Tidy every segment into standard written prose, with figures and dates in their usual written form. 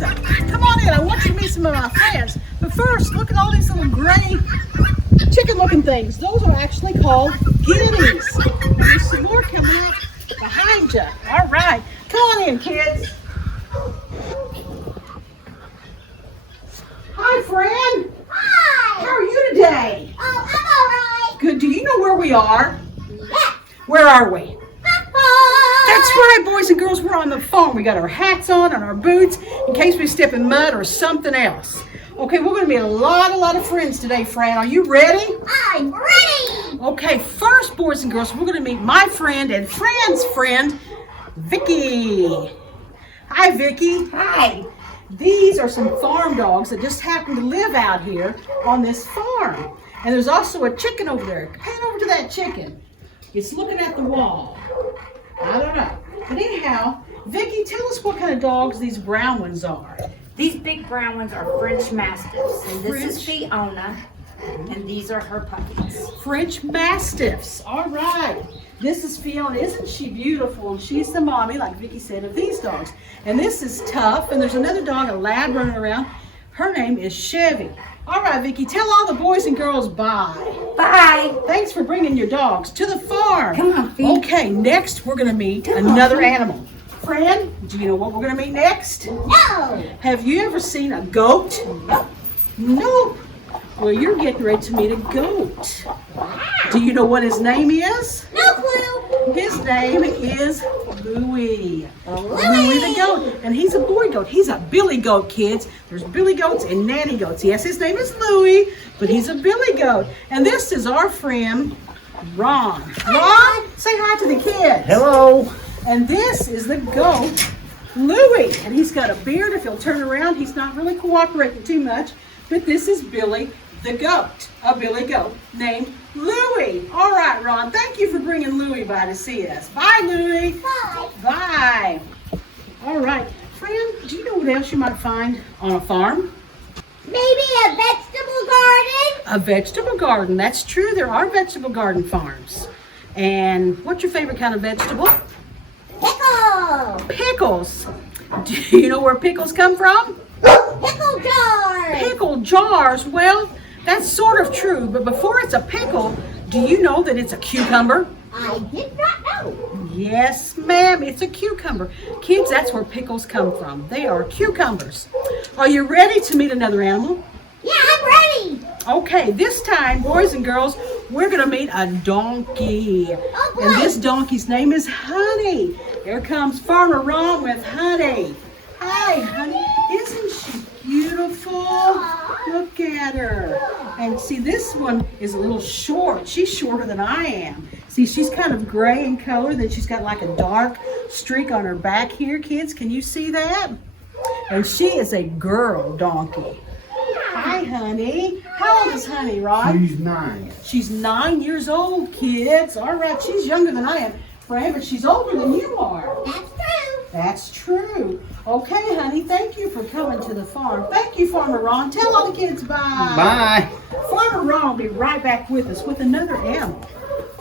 pizza. Come on in. I want you to meet some of my friends. But first, look at all these little gray chicken-looking things. Those are actually called guineas. There's some more coming up behind you. All right. Come on in, kids. Hi, Fran. Hi! How are you today? Oh, I'm alright. Good. Do you know where we are? Yeah. Where are we? Papa! That's right, boys and girls. We're on the farm. We got our hats on and our boots in case we step in mud or something else. Okay, we're going to meet a lot of friends today, Fran. Are you ready? I'm ready! Okay, first, boys and girls, we're going to meet my friend and Fran's friend, Vicky. Hi, Vicky. Hi. These are some farm dogs that just happen to live out here on this farm. And there's also a chicken over there. Pan over to that chicken. It's looking at the wall. I don't know. But anyhow, Vicky, tell us what kind of dogs these brown ones are. These big brown ones are French Mastiffs, and this is Fiona, and these are her puppies. French Mastiffs. All right. This is Fiona. Isn't she beautiful? And she's the mommy, like Vicky said, of these dogs. And this is Tough. And there's another dog, a lab running around. Her name is Chevy. All right, Vicky, tell all the boys and girls bye. Bye. Thanks for bringing your dogs to the farm. Come on, Fee. Okay, next we're going to meet another animal. Fran, do you know what we're going to meet next? No! Have you ever seen a goat? Nope. Well, you're getting ready to meet a goat. Do you know what his name is? No clue! His name is Louie. Louie the goat. And he's a boy goat. He's a billy goat, kids. There's billy goats and nanny goats. Yes, his name is Louie, but he's a billy goat. And this is our friend, Ron. Ron, say hi to the kids. Hello. And this is the goat, Louie. And he's got a beard. If he'll turn around, he's not really cooperating too much. But this is Billy the goat, a billy goat named Louie. All right, Ron, thank you for bringing Louie by to see us. Bye, Louie. Bye! Bye. All right. Fran, do you know what else you might find on a farm? Maybe a vegetable garden? A vegetable garden. That's true. There are vegetable garden farms. And what's your favorite kind of vegetable? Pickle! Pickles. Do you know where pickles come from? Pickle jars! Pickle jars. Well, that's sort of true, but before it's a pickle, do you know that it's a cucumber? I did not know. Yes, ma'am, it's a cucumber. Kids, that's where pickles come from. They are cucumbers. Are you ready to meet another animal? Yeah, I'm ready! Okay, this time, boys and girls, we're going to meet a donkey. Oh, boy. And this donkey's name is Honey. Here comes Farmer Ron with Honey. Hi, Honey. Isn't she beautiful? Look at her. And see, this one is a little short. She's shorter than I am. See, she's kind of gray in color. Then she's got like a dark streak on her back here, kids. Can you see that? And she is a girl donkey. Hi, Honey. How old is Honey, Rod? She's 9. She's 9 years old, kids. All right, she's younger than I am, Fran, but she's older than you are. That's true. That's true. Okay, Honey, thank you for coming to the farm. Thank you, Farmer Ron. Tell all the kids bye. Bye. Farmer Ron will be right back with us with another animal.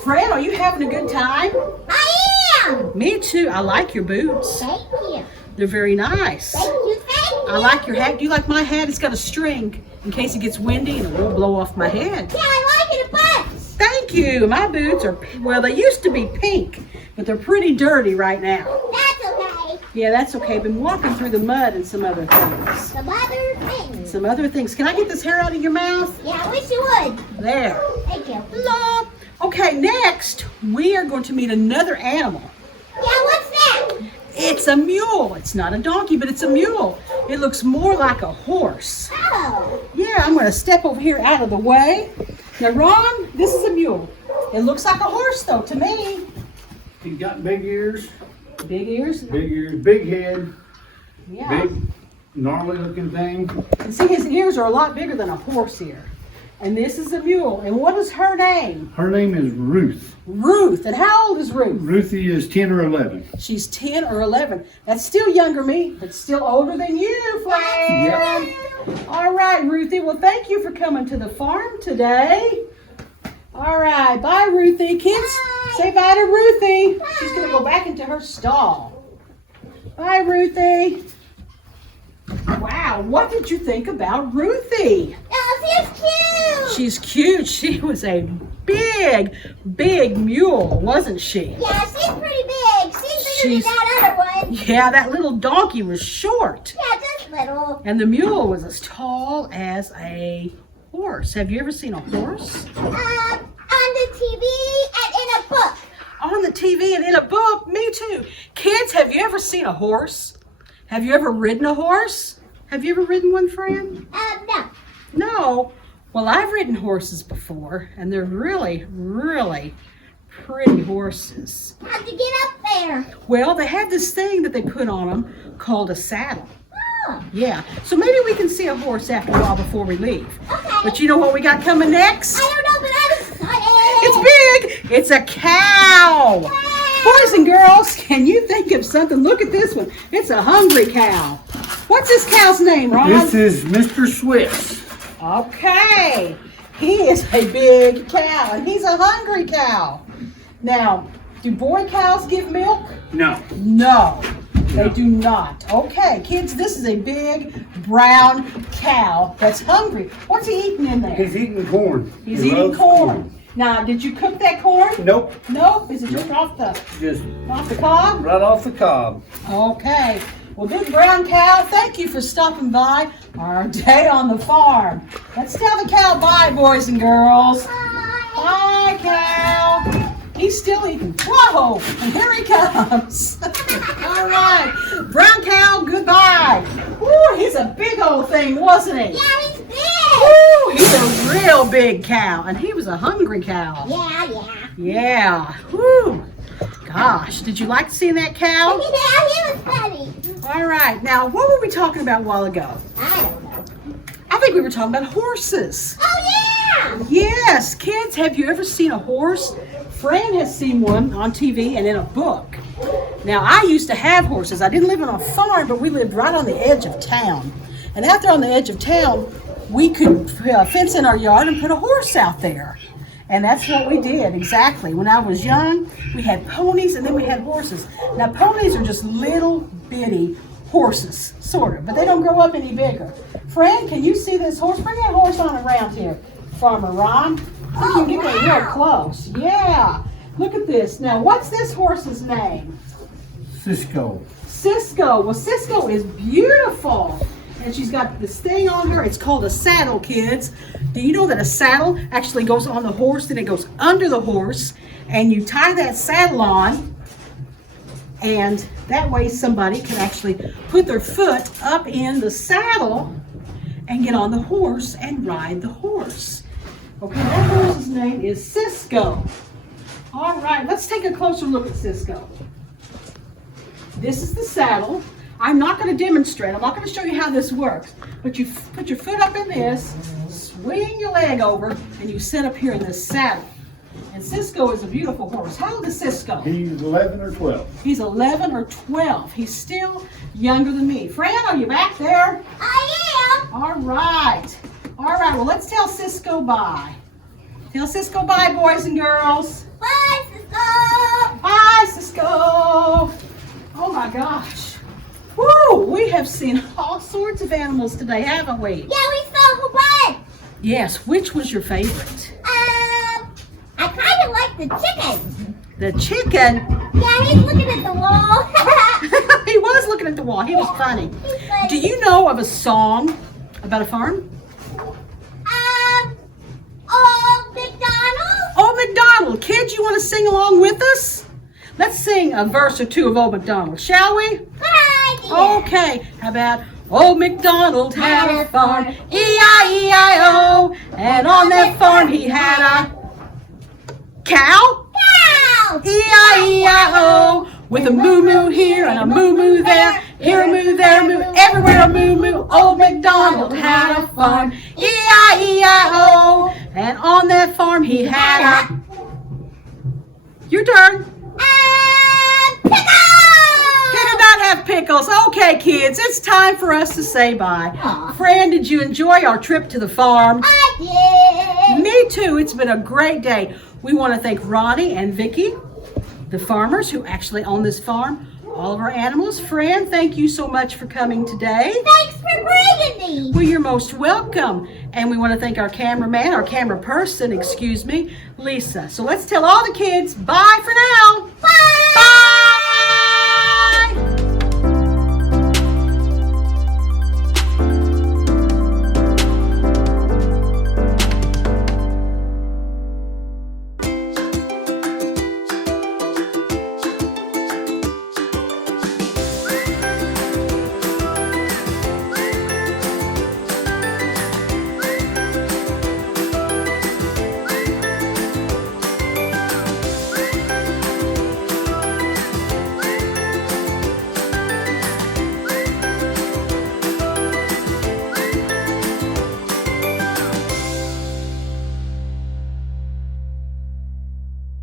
Fran, are you having a good time? I am! Me too. I like your boots. Thank you. They're very nice. Thank you, thank you. I like your hat. Do you like my hat? It's got a string in case it gets windy and it won't blow off my head. Yeah, I like it a bunch. Thank you. My boots are, well, they used to be pink, but they're pretty dirty right now. That's okay. Yeah, that's okay. Been walking through the mud and some other things. Some other things. Some other things. Can I get this hair out of your mouth? Yeah, I wish you would. There. Thank you. La. Okay, next, we are going to meet another animal. Yeah, what's that? It's a mule. It's not a donkey, but it's a mule. It looks more like a horse. Oh. Yeah, I'm going to step over here out of the way. Now, Ron, this is a mule. It looks like a horse, though, to me. He's got big ears, Big ears. big head, Yeah. big, gnarly looking thing. And see, his ears are a lot bigger than a horse ear. And this is a mule. And what is her name? Her name is Ruth. Ruth. And how old is Ruth? Ruthie is 10 or 11. She's 10 or 11. That's still younger me, but still older than you, Fran. Yep. All right, Ruthie. Well, thank you for coming to the farm today. All right. Bye, Ruthie. Kids, Bye. say bye to Ruthie. She's going to go back into her stall. Bye, Ruthie. Now, what did you think about Ruthie? Oh, she's cute. She's cute. She was a big, big mule, wasn't she? Yeah, she's pretty big. She's bigger She's- than that other one. Yeah, that little donkey was short. Yeah, just little. And the mule was as tall as a horse. Have you ever seen a horse? On the TV and in a book. On the TV and in a book? Me too. Kids, have you ever seen a horse? Have you ever ridden a horse? Have you ever ridden one, Fran? No. No. Well, I've ridden horses before, and they're really, really pretty horses. How'd you get up there? Well, they have this thing that they put on them called a saddle. Oh, Yeah, so maybe we can see a horse after a while before we leave. okay. But you know what we got coming next? I don't know, but I'm excited. It's big! It's a cow! Boys and girls, can you think of something? Look at this one. It's a hungry cow. What's this cow's name, Ron? This is Mr. Swiss. Okay. He is a big cow, and he's a hungry cow. Now, do boy cows give milk? No. No, they do not. Okay, kids, this is a big brown cow that's hungry. What's he eating in there? He's eating corn. He's He eating loves corn. Now, did you cook that corn? Nope. Nope. Is it just off Just the cob? right off the cob. Okay. Well, big brown cow, thank you for stopping by our day on the farm. Let's tell the cow bye, boys and girls. Bye, cow. He's still eating. Whoa, and here he comes. All right, brown cow, goodbye. Ooh, he's a big old thing, wasn't he? Yeah, he's big. Ooh, he's a real big cow, and he was a hungry cow. Yeah. Yeah. Whew. Gosh, did you like seeing that cow? Yeah, he was funny. All right, now what were we talking about a while ago? I don't know. I think we were talking about horses. Oh, yeah. Yes, kids, have you ever seen a horse? Fran has seen one on TV and in a book. Now, I used to have horses. I didn't live on a farm, but we lived right on the edge of town. And out there on the edge of town, we could fence in our yard and put a horse out there. And that's what we did, exactly. When I was young, we had ponies and then we had horses. Now, ponies are just little bitty horses, sort of, but they don't grow up any bigger. Fran, can you see this horse? Bring that horse on around here, Farmer Ron. We can get that real close. Yeah, look at this. Now, what's this horse's name? Cisco. Cisco. Well, Cisco is beautiful. And she's got this thing on her. It's called a saddle, kids. Do you know that a saddle actually goes on the horse, then it goes under the horse, and you tie that saddle on, and that way somebody can actually put their foot up in the saddle and get on the horse and ride the horse. Okay, that horse's name is Cisco. All right, let's take a closer look at Cisco. This is the saddle. I'm not going to demonstrate. I'm not going to show you how this works. But you put your foot up in this, swing your leg over, and you sit up here in this saddle. And Cisco is a beautiful horse. How old is Cisco? He's 11 or 12. He's 11 or 12. He's still younger than me. Fran, are you back there? I am. All right. All right, well, let's tell Cisco bye. Tell Cisco bye, boys and girls. Bye, Cisco. Bye, Cisco. Oh, my gosh. Woo, we have seen all sorts of animals today, haven't we? Yeah, we saw a whole bunch. Yes, which was your favorite? I kind of like the chicken. The chicken. Yeah, he's looking at the wall. He was looking at the wall. He was funny. He's funny. Do you know of a song about a farm? Old MacDonald. Old MacDonald. Kids, you want to sing along with us? Let's sing a verse or two of Old MacDonald, shall we? Good idea. Okay. How about Old MacDonald had a farm, E-I-E-I-O, and on that farm he had a cow, Cow. E-I-E-I-O, with a moo-moo here and a moo-moo there, here a moo, there a moo, everywhere a moo-moo. Old MacDonald had a farm, E-I-E-I-O, and on that farm he had a... Your turn. Pickle. He did not have pickles. Okay, kids, it's time for us to say bye. Aw. Fran, did you enjoy our trip to the farm? I did. Me too. It's been a great day. We want to thank Ronnie and Vicky, the farmers who actually own this farm. all of our animals. Fran, thank you so much for coming today. Thanks for bringing me. Well, you're most welcome. And we want to thank our cameraman, our camera person, excuse me, Lisa. So let's tell all the kids bye for now. Bye.